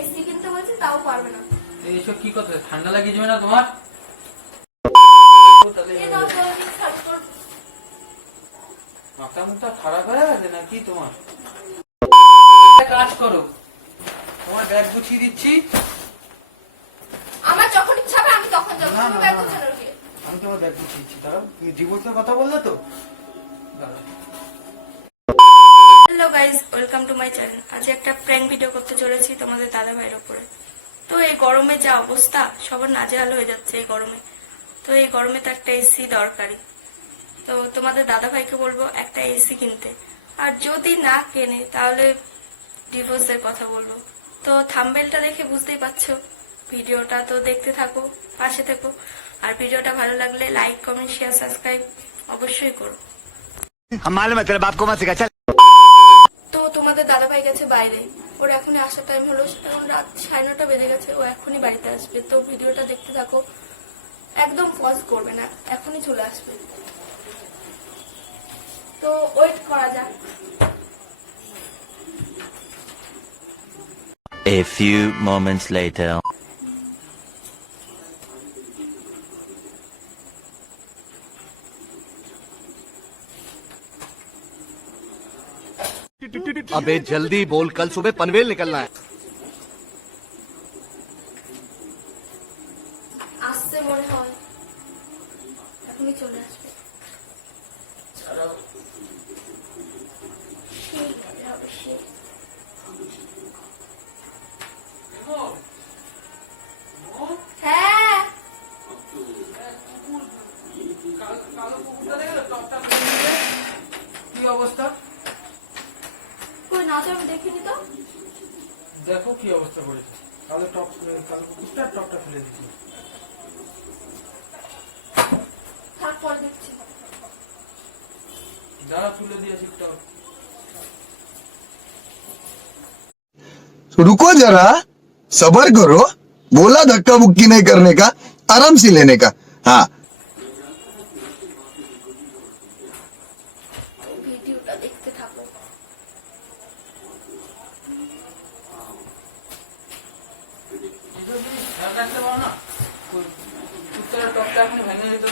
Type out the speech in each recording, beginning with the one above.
AC কিনতে বলছি তাও পারবে না। এইসব কি কথা, ঠান্ডা লাগিয়ে যাবে না তোমার? মাথা মুখটা খারাপ হয়ে গেছে নাকি তোমার? কাজ করো, তোমার ব্যাগ গুছিয়ে দিচ্ছি। আমার যখন ইচ্ছা হবে আমি তখন যাবো। না, তুমি না, ব্যাগ না, গোছানোর কি? আমি তোমার ব্যাগ গুছিয়ে দিচ্ছি। দাঁড়াও, তুমি জীবনের কথা বললে তো। দাঁড়াও। Hello guys, welcome to my channel. আজ একটা প্র্যাঙ্ক ভিডিও করতে চলেছি তোমাদের দাদা ভাইয়ের উপরে। তো এই গরমে যা অবস্থা, সবার নাজেহাল হয়ে যাচ্ছে এই গরমে। তো এই গরমে তো একটা এসি দরকারি। তো তোমাদের দাদা ভাইকে বলবো একটা এসি কিনতে, আর যদি না কেনে তাহলে ডিভোর্সের কথা বলবো। তো থাম্বনেলটা দেখে বুঝতেই পারছো, ভিডিওটা তো দেখতে থাকো, পাশে থেকো। আর ভিডিওটা ভালো লাগলে লাইক, কমেন্ট, শেয়ার, সাবস্ক্রাইব অবশ্যই করো। हम मालूम है तेरे बाप को मत सिखा चल। তো তোমাদের দাদা ভাই গেছে বাইরে, ওর এখনই আসার টাইম হলো, এখন রাত 9:30 বেজে গেছে, ও এখনই বাড়িতে আসবে। তো ভিডিওটা দেখতে থাকো, একদম পজ করবে না, এখনই চলে আসবে। তো ওয়েট করা যাক। A few moments later. अबे जल्दी बोल, कल सुबह पनवेल निकलना है। আসছে মনে হয়, এখনই চলে আসবে। সেই হবে সে। হ্যাঁ, কি অবস্থা? কই না তো আমি দেখিনি তো। দেখো কি অবস্থা করেছে। কালো কুকুরটার টপটা ফেলে দিচ্ছি। থাক, পরে দেখছি। যারা তুলে দিয়েছি টপ। रुको जरा, सबर करो। बोला धक्का बुक्की नहीं करने का, आराम से लेने का। हाँ, ভিডিওটা দেখতে থাকো। এসব জিনিস খেয়াল রাখতে পারো না? কুত্তার টপটা এখনই ভেঙে যেত।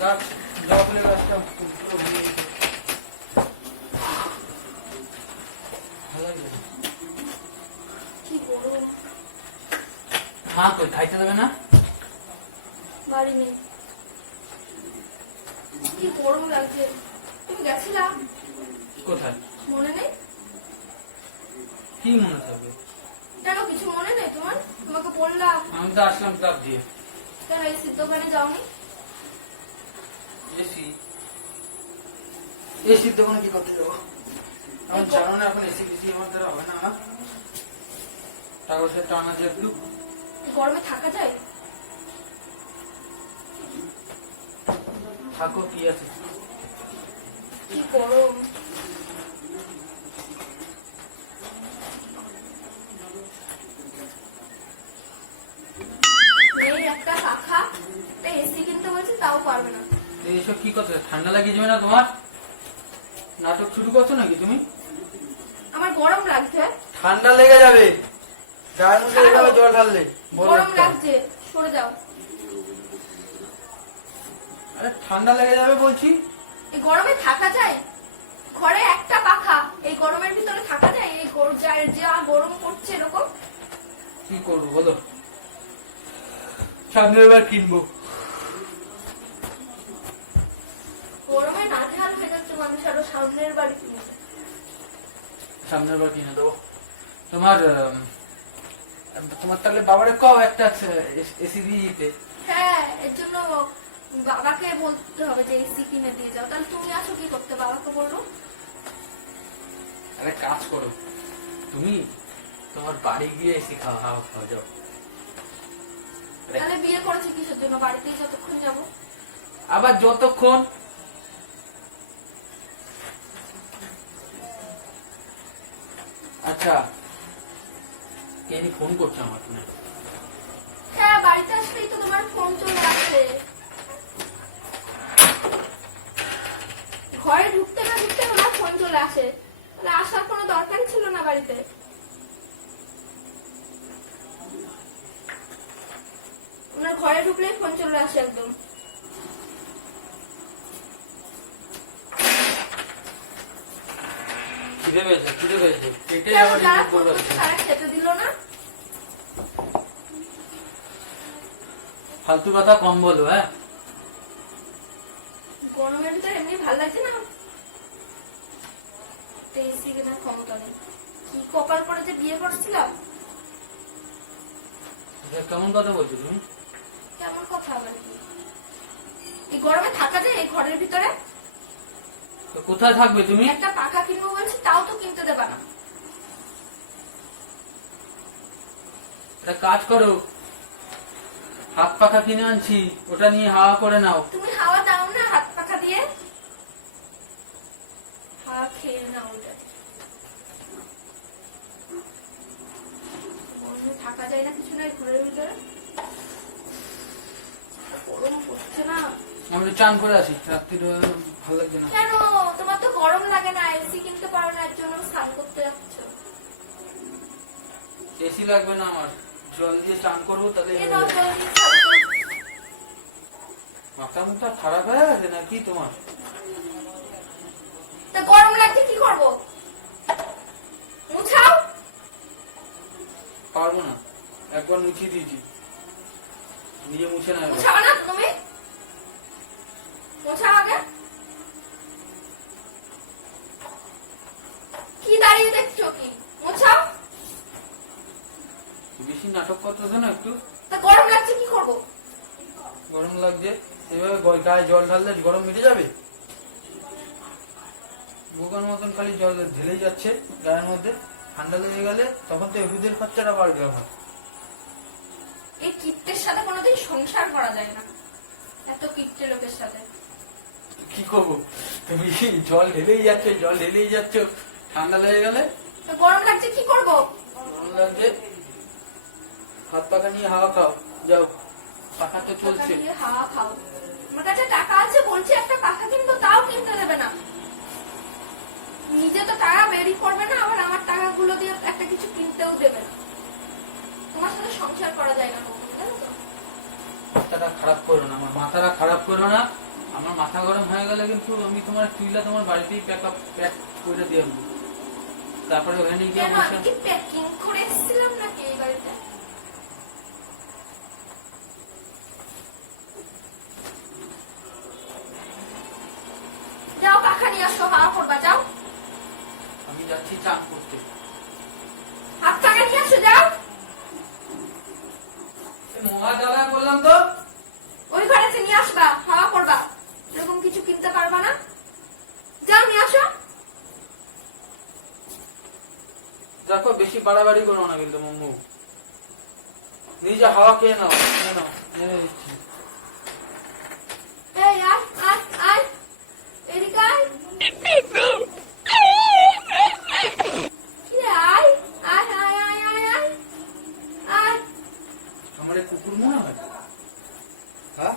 গাছ জবা ফুলের গাছটা পুরো ভেঙে যেত। ভালো লাগবে না। কি গরম, মা কই, খাইতে দেবে না? বাড়ি নেই। কি গরম লাগছে। তুমি গেছিলা? কোথায়? মনে নেই? কি মনে থাকবে? কেন কিছু মনে নেই তোমার? তোমাকে বললাম। আমি তো আসলাম তাপ দিয়ে। কেন এসির দোকানে যাওনি? এসির দোকানে কি করতে যাবো? আমি জানো না এখন এসি বেশি আমার দ্বারা হবে না। আমার টাকা পয়সা টানা যে একটু। গরমে থাকা যায়? থাকো, কি আছে? কি গরম। মেয়ে একটা পাখা, এসি কিনতে বলছি তাও পারবে না। এইসব কি কথা, ঠান্ডা লাগিয়ে যাবে না তোমার? নাটক শুরু করছো নাকি তুমি? আমার গরম লাগছে। ঠান্ডা লেগে যাবে, গায়ের মধ্যে এভাবে জল ঢাললে। গরম লাগছে, সরে যাও। আরে ঠান্ডা লেগে যাবে বলছি। এই গরমে থাকা যায়? ঘরে একটা পাখা, এই গরমের ভিতরে থাকা যায়? এই যা গরম করছে এরকম। কি করবো বলো, সামনের বার কিনবো। গরমে নাজেহাল হয়ে যাচ্ছে মানুষ, আরো সামনের বাড়ি কিনে। সামনের বার কিনে দেবো। তোমার তোমার তাহলে বাবারে কও একটা এসি দিয়ে দিতে। হ্যাঁ, এর জন্য বাবাকে বলতে হবে যে এসি কিনে দিয়ে যাও। তাহলে তুমি আছো কি করতে? বাবাকে বললো। আরে কাজ করো, তুমি তোমার বাড়ি গিয়ে এসি খাওয়া যাও। তাহলে বিয়ে করেছি কিসের জন্য? বাড়িতেই যতক্ষণ যাবো। আবার যতক্ষণ? আচ্ছা, কেনি ফোন করছে আমার ফোনে। হ্যাঁ, বাড়িতে আসলেই তো তোমার ফোন চলে আসে। ঘরে ঢুকতে না ঢুকতে তোমার ফোন চলে আসে। তাহলে আসার কোনো দরকারই ছিল না বাড়িতে। ওনার ঘরে ঢুকলেই ফোন চলে আসে একদম। খিদে পেয়েছে পেটে কেন আবার যারা একটু ফোন করবে। করছে তারা খেতে দিল না? ফালতু কথা কম বলো, হ্যাঁ? গরমের ভিতরে এমনি ভালো লাগছে না, এসি কেনার ক্ষমতা নেই। কি কপাল করে যে বিয়ে করছিলাম। এটা কেমন কথা বলছো তুমি? কেমন কথা আবার কি? এই গরমে থাকা যায় এই ঘরের ভিতরে? তো কোথায় থাকবে তুমি? একটা পাখা কিনবো বলছি, তাও তো কিনতে দেবা না। একটা কাজ করো, হাত পাখা কিনে আনছি, ওটা নিয়ে হাওয়া করে নাও। তুমি হাওয়া দাও না হাত পাখা দিয়ে, হাওয়া খেয়ে নাও ওটা। গরমে থাকা যায় না, কিছু নাই ঘরের ভিতরে। গরম পড়ছে না। আমি একটু চান করে আসি, রাত্রিটা ভালো লাগছে না। কেন? তোমার তো গরম লাগে না, এসি কিনতে পারো না, এর জন্য স্নান করতে যাচ্ছ। এসি লাগবে না আমার, জল দিয়ে চান করবো তাহলে এ নাও জল দিয়ে স্নান করো। মাথা মুখটা খারাপ হয়ে গেছে নাকি তোমার? তা গরম লাগছে কি করবো? মুছাও। পারবো না, একবার মুছিয়ে দিয়েছি, নিজে মুছে না। মুছাও না তুমি, মুছাও আগে। কি দাঁড়িয়ে দেখছো কি? মুছাও। বেশি নাটক করতেছো না একটু? তা গরম লাগছে কি করবো? গরম লাগছে, এভাবে গায়ে জল ঢাললে গরম মিটে যাবে? বোকার মতন খালি জল ঢেলেই যাচ্ছে গায়ের মধ্যে, ঠান্ডা লেগে গেলে তখন তো ওষুধের খরচাটা বাড়বে। এখন এই কিপ্টের সাথে কোনোদিন সংসার করা যায় না, এত কিপ্টে লোকের সাথে। কি করবো, তুমি জল ঢেলেই যাচ্ছ, ঠান্ডা লেগে গেলে? তা গরম লাগছে কি করবো? গরম লাগছে, হাত পাখা নিয়ে হাওয়া খাও, যাও, পাখা তো চলছে। পাখা দিয়ে হাওয়া খাও। আমার কাছে টাকা আছে, বলছি একটা পাখা কিনবো, তাও কিনতে দেবে না। নিজে তো টাকা বেরি করবে না, আবার আমার টাকাগুলো দিয়ে একটা কিছু কিনতেও দেবে না। তোমার সাথে সংসার করা যায় না কখনো, জানো তো? মাথাটা খারাপ করো না, আমার মাথাটা খারাপ করো না। আমার মাথা গরম হয়ে গেলে কিন্তু আমি তোমার চুইলা তোমার বাড়িতেই প্যাক করে দিয়ে আসবো। তারপরে ওখানে গিয়ে কেন, আমি বসে কি প্যাকিং করে এসেছিলাম নাকি এই বাড়িতে? যাও পাখা নিয়ে আসো, হাওয়া করবা, যাও। আমি যাচ্ছি চান করতে। হাত টাকা নিয়ে আসো, যাও। মহা জ্বালা করলাম তো। ওই ঘরে নিয়ে আসবা, হাওয়া করবা। এরকম কিছু কিনতে পারবা না, যাও নিয়ে আসো। দেখো বেশি বাড়াবাড়ি করো না কিন্তু মোমো, নিজে হাওয়া খেয়ে নাও, এনে দিচ্ছি। এই আয় আয় আয়, এদিকে আয়। কি রে, আয় আয় আয় আয় আয় আয় আয়। আমার এই কুকুর মনে হয়? হ্যাঁ,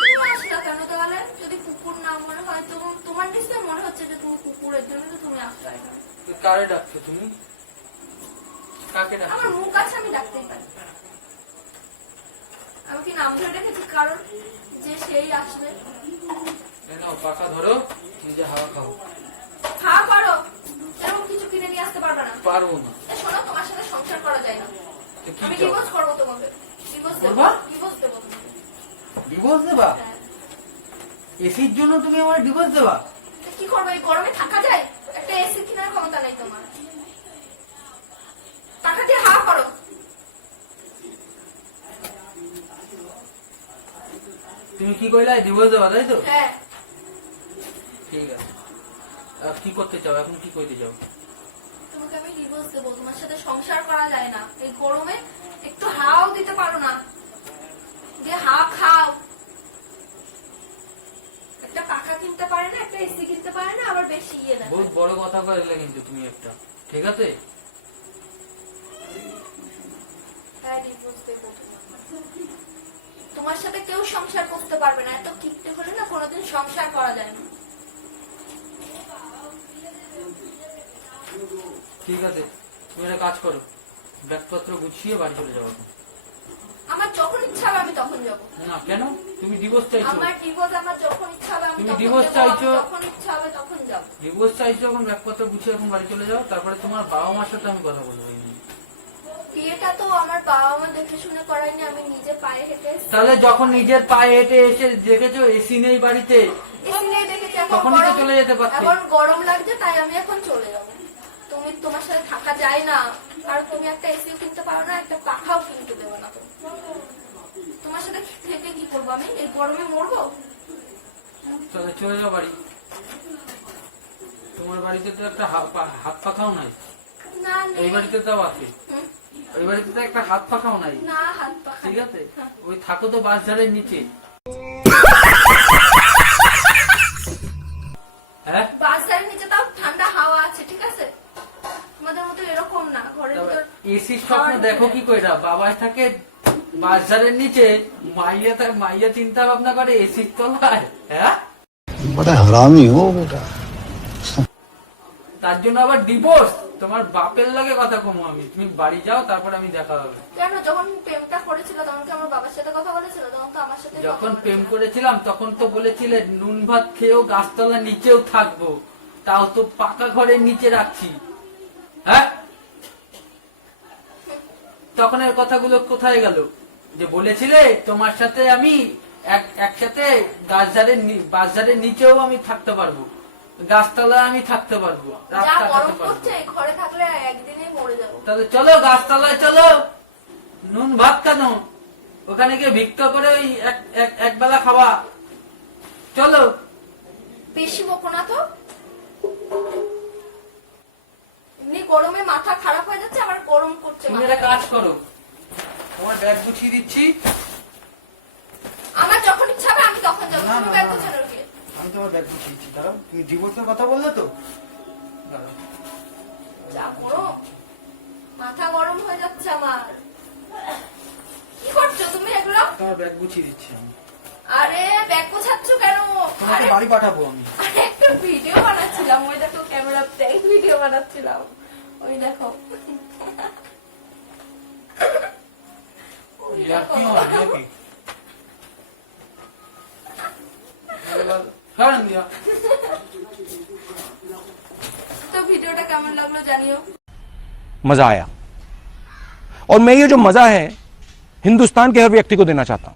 তুমি আসো না কেন তাহলে? যদি কুকুর না মনে হয়, তো তোমার নিশ্চয় মনে হচ্ছে যে তুমি কুকুরের জন্য তো তুমি আসছো এখানে। কারে ডাকছো তুমি? কাকে আমার ডাকছো? মুখ আছে, আমি ডাকতেই পারি। আমি কি নাম ধরে রেখেছি কারণ যে সেই আসবে? এই নাও পাখা ধরো, নিজে হাওয়া খাও। খাওয়া করো, এরকম কিছু কিনে নিয়ে আসতে পারবে না। পারবো না। এ শোনো, তোমার সাথে সংসার করা যায় না। তো কি আমি চাও? ডিভোর্স করবো তোমাকে, ডিভোর্স দেবো, করবা? ডিভোর্স দেবো তোমাকে। ডিভোর্স দেবা? হ্যাঁ। এসির জন্য তুমি আমার ডিভোর্স দেবা? তো কি করবো, এই গরমে থাকা যায়? একটা এসি কেনার ক্ষমতা নেই তোমার। টাকা দিয়ে হাওয়া করো। তুমি কি কইলা, ডিভোর্স দেবা তাই তো? হ্যাঁ। ঠিক আছে, আর কি করতে চাও এখন, কি করতে চাও? তোমাকে আমি ডিভোর্স দেবো, তোমার সাথে সংসার করা যায় না। এই গরমে একটু হাওয়াও দিতে পারো না, যে হাওয়া খাও। একটা পাখা কিনতে পারে না, একটা এসি কিনতে পারে না, আবার বেশি ইয়ে না। বহুত বড় কথা কইলে কিন্তু তুমি একটা, ঠিক আছে? হ্যাঁ, ডিভোর্স দেবো। তোমার সাথে কেউ সংসার করতে পারবে না, এত কিপটে হলে না কোনোদিন সংসার করা যায় না। ঠিক আছে, তুমি একটা কাজ করো, ব্যাগপত্র গুছিয়ে বাড়ি চলে যাবো। আমার যখন ইচ্ছা ইচ্ছা হবে আমি তখন যাবো। না কেন, তুমি ডিভোর্স চাইছো? আমার ডিভোর্স আমার যখন ইচ্ছা হবে আমি তুমি তখন divorce যাবো, চাইছো? আমার যখন ইচ্ছা হবে তখন যাবো। ডিভোর্স চাইছো, এখন ব্যাগপত্র গুছিয়ে এখন বাড়ি চলে যাও, তারপরে তোমার বাবা মার সাথে আমি কথা বলবো এই নিয়ে। বিয়েটা তো আমার বাবা মা দেখে শুনে করায়নি, আমি নিজে পায়ে হেঁটে এসেছি। তাহলে যখন নিজের পায়ে হেঁটে এসে দেখেছো এসি নেই বাড়িতে, এসি নেই দেখেছি, এখন তখনই তো গরম- চলে যেতে পারতে। এখন গরম লাগছে তাই আমি এখন চলে যাবো। তুমি তোমার সাথে থাকা যায় না, আর তুমি একটা এসিও কিনতে পারো না, একটা পাখাও কিনতে দেবে না তুমি। তোমার সাথে থেকে কি করবো আমি, এই গরমে মরবো? তাহলে চলে যাও বাড়ি। তোমার বাড়িতে তো একটা হাত পাখাও নাই, না নেই। এই বাড়িতে তাও আছে, হুম, ওই বাড়িতে তো একটা হাত পাখাও নাই। না হাত পাখা ঠিক আছে, ওই থাকো তো বাস ঝাড়ের নিচে। হ্যাঁ, বাজারের নিচে তাও ঠান্ডা হাওয়া আছে, ঠিক আছে? তোমাদের মতো এরকম না, ঘরের ভিতর এসির স্বপ্ন দেখো কি কইরা? বাবাই থাকে বাজারের নিচে, মাইয়া চিন্তা ভাবনা করে এসির তলায়। হ্যাঁ, बड़ा हरामी हो बेटा। তার জন্য আবার ডিভোর্স। তোমার বাপের লাগে কথা কমো আমি, তুমি বাড়ি যাও, তারপর আমি দেখা হবে। কেন? যখন প্রেমটা করেছিল তখন কি আমার বাবার সাথে কথা বলেছিল? তখন তো আমার সাথে যখন প্রেম করেছিলাম তখন তো বলেছিলে নুন ভাত খেয়েও গাছতলার নিচেও থাকবো, তাও তো পাকা ঘরের নিচে রাখছি। হ্যাঁ, তখন এর কথাগুলো কোথায় গেল? যে বলেছিলে তোমার সাথে আমি একসাথে বাজারের নিচেও আমি থাকতে পারবো, গাছতলায় আমি থাকতে পারবো, রাত যা কাটাতে গরম পারবো। করছে ঘরে থাকলে একদিনেই মরে যাবো। তাহলে চলো গাছতলায় চলো, নুন ভাত কেন, ওখানে গিয়ে ভিক্ষা করে ওই এক বেলা খাওয়া। চলো। বেশি বকো না তো, এমনি গরমে মাথা খারাপ হয়ে যাচ্ছে, আবার গরম করছে তুমি মাথা। একটা কাজ করো, তোমার ব্যাগ গুছিয়ে দিচ্ছি। আমার যখন ইচ্ছা হবে আমি তখন যাবো। না, তুমি না, ব্যাগ না। গোছানোর কি? আমি তোমার ব্যাগ গুছিয়ে দিচ্ছি, দাঁড়াও। তুমি ডিভোর্সের কথা বললে তো, দাঁড়াও। যা গরম, মাথা গরম হয়ে যাচ্ছে আমার। কি করছো তুমি এগুলো? তোমার ব্যাগ গুছিয়ে দিচ্ছি আমি, আরে ব্যাগ গোছাচ্ছ কেন? তোমাকে আরে বাড়ি পাঠাবো আমি। আরে একটা ভিডিও বানাচ্ছিলাম, ওই দেখো ক্যামেরাতে ভিডিও বানাচ্ছিলাম, ওই দেখো। ওই দেখো। কারণ দিয়া তো ভিডিওটা কেমন লাগলো জানিও। मजा आया और मैं ये जो मजा है हिंदुस्तान के हर व्यक्ति को देना चाहता हूं।